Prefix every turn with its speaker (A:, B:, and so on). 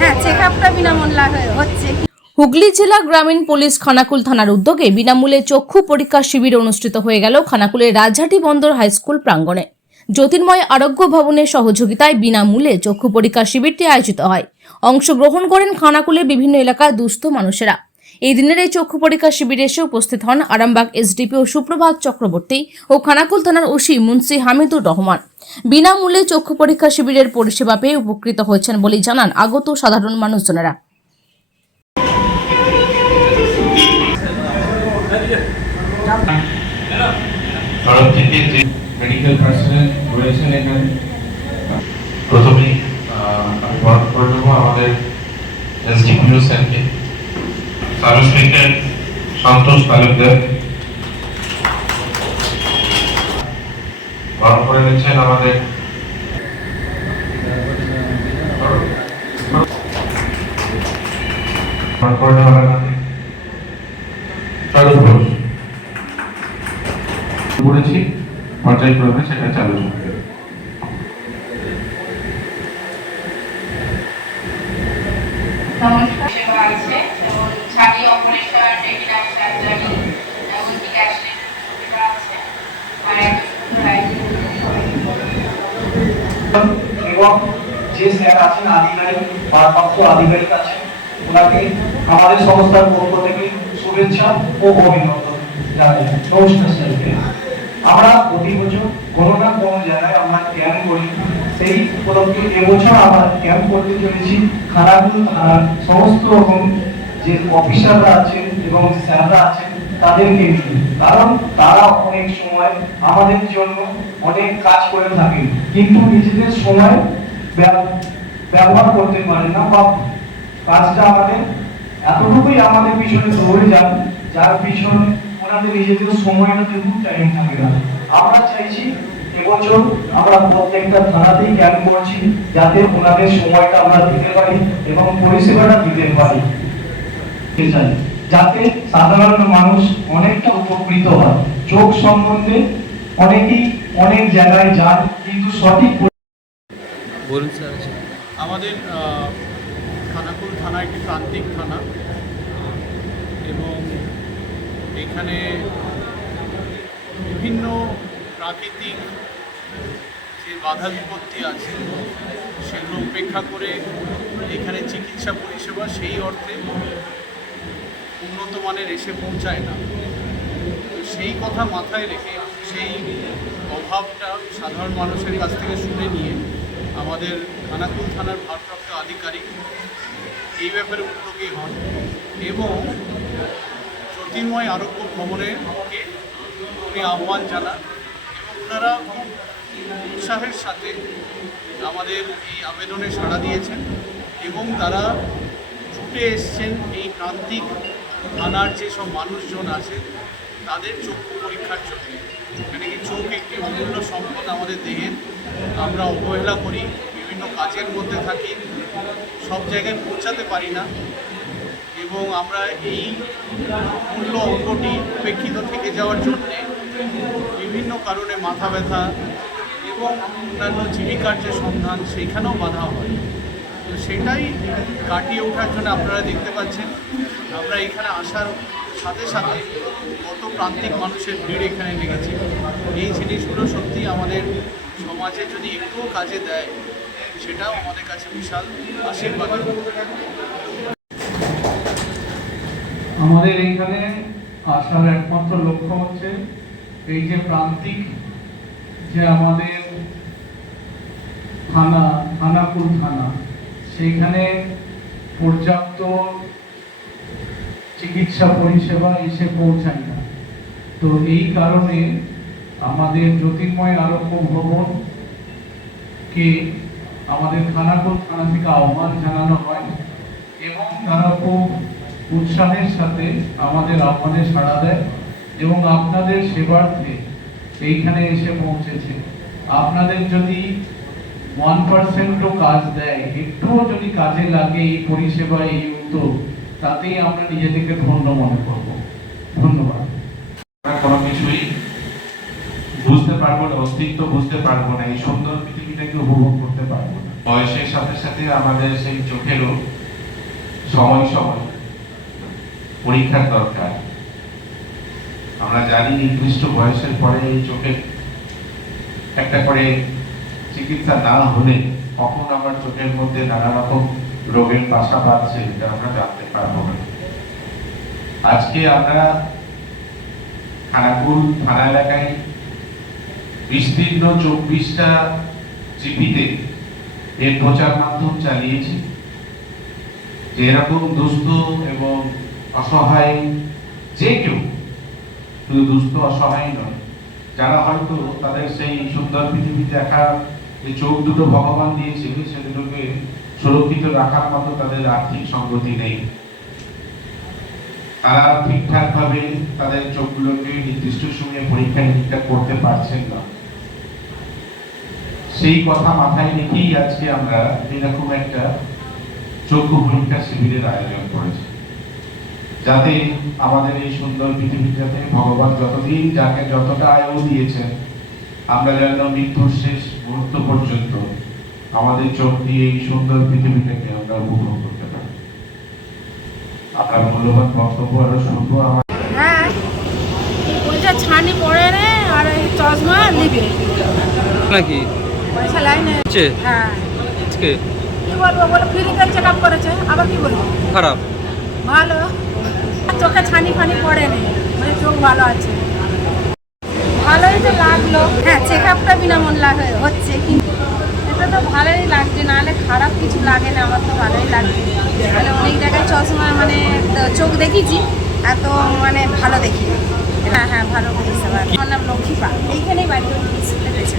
A: হ্যাঁ
B: হুগলি জেলা গ্রামীণ পুলিশ খানাকুল থানার উদ্যোগে বিনামূল্যে চক্ষু পরীক্ষা শিবির অনুষ্ঠিত হয়ে গেল খানাকুলের রাজহাটি বন্দর হাইস্কুল প্রাঙ্গণে। জ্যোতির্ময় আরোগ্য ভবনের সহযোগিতায় বিনামূল্যে চক্ষু পরীক্ষা শিবিরটি আয়োজিত হয়। অংশগ্রহণ করেন খানাকুলের বিভিন্ন এলাকার দুস্থ মানুষেরা। এই দিনের এই চক্ষু পরীক্ষা শিবিরে এসে উপস্থিত হন আরামবাগ এসডিপি ও সুপ্রভাত চক্রবর্তী ও খানাকুল থানার ওসি মুন্সি হামিদুর রহমান। বিনামূল্যে চক্ষু পরীক্ষা শিবিরের পরিষেবা পেয়ে উপকৃত হয়েছেন বলেই জানান আগত সাধারণ মানুষজনেরা।
C: আমাদের এসডিপিও স্যারকে। ইন্সপেক্টর সন্তোষ তালুকদার। বরণ করে নিচ্ছেন আমাদের। করেছি পর্যায়ক্রমে সেটা চালু হবে।
D: এবং যে স্যার আছেন, আধিকারিক, ভারপ্রাপ্ত আধিকারিক আছেন, ওনাকে আমাদের সংস্থার পক্ষ থেকে শুভেচ্ছা ও অভিনন্দন জানাই। নমস্কার স্যারকে আমরা প্রতি বছর কোনো না কোনো জায়গায় আমরা ক্যাম্প করি, সেই উপলক্ষে এবছর আমরা ক্যাম্প করতে চলেছি থানার সমস্ত রকম যে অফিসাররা আছেন এবং স্যাররা আছেন, তাদেরকে নিয়ে। কারণ তারা অনেক সময় আমাদের জন্য অনেক কাজ করে থাকেন, কিন্তু নিজেদের সময় ব্যবহার করতে পারে না বা কাজটা আমাদের, এতটুকুই আমাদের পিছনে দৌড়ে যান, যার পিছনে ওনাদের নিজেদের সময়টা তেমন টাইম থাকে না। আমরা চাইছি এবছর আমরা প্রত্যেকটা থানাতেই ক্যাম্প করছি, যাতে ওনাদের সময়টা আমরা দিতে পারি এবং পরিষেবাটা দিতে পারি। চাই যাতে সাধারণ মানুষ অনেকটা উপকৃত হয়। চোখ সম্বন্ধে অনেকেই অনেক জায়গায় যান কিন্তু সঠিক
E: আমাদের আহ, খানাকুল থানা একটি প্রান্তিক থানা। এবং এখানে বিভিন্ন প্রাকৃতিক যে বাধা বিপত্তি আছে সেগুলো উপেক্ষা করে এখানে চিকিৎসা পরিষেবা সেই অর্থে উন্নত মানের এসে পৌঁছায় না। সেই কথা মাথায় রেখে, সেই অভাবটা সাধারণ মানুষের কাছ থেকে শুনে নিয়ে আমাদের খানাকুল থানার ভারপ্রাপ্ত আধিকারিক এই ব্যাপারে উদ্যোগী হন এবং জ্যোতির্ময় আরোগ্য ভবনেরকে উনি আহ্বান জানান এবং ওনারা খুব উৎসাহের সাথে আমাদের এই আবেদনে সাড়া দিয়েছেন এবং তারা ছুটে এসছেন এই প্রান্তিক থানার যেসব মানুষজন আছে, তাদের চক্ষু পরীক্ষার জন্য। মানে কি চোখ একটি অমূল্য সম্পদ আমাদের দেহের। আমরা অবহেলা করি, বিভিন্ন কাজের মধ্যে থাকি, সব জায়গায় পৌঁছাতে পারি না। এবং আমরা এই মূল্য অঙ্কটি উপেক্ষিত থেকে যাওয়ার জন্যে বিভিন্ন কারণে মাথা ব্যথা এবং অন্যান্য জীবিকার যে সন্ধান, সেইখানেও বাধা হয়। তো সেটাই কাটিয়ে ওঠার জন্য আপনারা দেখতে পাচ্ছেন। আমরা এখানে আসার সাথে সাথে কত প্রান্তিক মানুষের ভিড় এখানে লেগেছে। এই জিনিসগুলো সত্যি আমাদের সমাজে যদি একটুও কাজে দেয়, সেটাও আমাদের কাছে বিশাল আশীর্বাদ।
D: আমাদের এইখানে আসার একমাত্র লক্ষ্য হচ্ছে এই যে প্রান্তিক যে আমাদের থানা, থানাপুর থানা। সেইখানে পর্যাপ্ত চিকিৎসা পরিষেবা এসে পৌঁছায় না। তো এই কারণে আমাদের জ্যোতির্ময় আরোগ্য ভবন কে আমাদের খানাকুল থানা থেকে আহ্বান জানানো হয় এবং তারা খুব উৎসাহের সাথে আমাদের আহ্বানে সাড়া দেয় এবং আপনাদের সেবার্থে এইখানে এসে পৌঁছেছে। আপনাদের যদি ওয়ান পার্সেন্টও কাজ দেয়। একটুও যদি কাজে লাগে এই পরিষেবা, এই উদ্যোগ, তাতেই আমরা নিজেদেরকে ধন্য মনে করব। ধন্যবাদ।
C: কোনো কিছুই বুঝতে পারব না, অস্তিত্ব বুঝতে পারব না, এই সুন্দর পৃথিবীটাকে উপভোগ করতে পারব না। বয়সের সাথে সাথে আমাদের সেই চোখেরও সময় সময় পরীক্ষার দরকার। আমরা জানি নির্দিষ্ট বয়সের পরে এই চোখের একটা করে চিকিৎসা না হলে কখন আমার চোখের মধ্যে নানা রকম রোগের বাসা বাঁধছে এটা আমরা জানতে পারব না। আজকে আমরা খানাকুল থানা এলাকায় বিস্তীর্ণ চব্বিশটা জিপিতে এর প্রচার মাধ্যম চালিয়েছি। যে এরকম দুস্থ এবং অসহায় যে কেউ, শুধু দুস্থ, অসহায় নয়, যারা হয়তো তাদের সেই সুন্দর পৃথিবী দেখার যে চোখ দুটো ভগবান দিয়েছে, সেগুলোকে সুরক্ষিত রাখার মতো তাদের আর্থিক সঙ্গতি নেই। তারা ঠিকঠাক ভাবে তাদের চোখগুলোকে নির্দিষ্ট সময়ে পরীক্ষা নিরীক্ষা করতে পারছেন না। সেই কথা মাথায় রেখেই আজকে আমরা এরকম একটা চক্ষু পরীক্ষা শিবিরের আয়োজন করেছি। যাতে আমাদের এই সুন্দর পৃথিবীটাতে ভগবান যতদিন যাকে যতটা আয়ু দিয়েছেন, আমরা যেন মৃত্যুর শেষ মুহূর্ত পর্যন্ত আমাদের চোখ দিয়ে এই সুন্দর পৃথিবীটাকে আমরা উপভোগ করতে পারি। আপনার মূল্যবান বক্তব্য আরও শুনব আমার
A: হ্যাঁ ওইটা ছানি পড়ে রে আর এই চশমা নিবে।
F: নাকি?
A: পয়সা লাইনে। হ্যাঁ।
F: আজকে?
A: কি বলব বলে ফিজিক্যাল চেক আপ করেছে আবার কি বলব?
F: খারাপ।
A: ভালো। চোখে ছানি ফানি পড়ে নেই মানে চোখ ভালো আছে। ভালোই তো লাগল। হ্যাঁ চেক আপটা বিনামূল্য হচ্ছে, কিন্তু এটা তো ভালোই লাগছে, নাহলে খারাপ কিছু লাগে না, আমার তো ভালোই লাগছে। মানে অনেক জায়গায় চশমা মানে চোখ দেখিছি, এত মানে ভালো দেখি হ্যাঁ হ্যাঁ ভালো করেছে আমার নাম লক্ষ্মী পা এইখানেই বাড়ি। পেয়েছে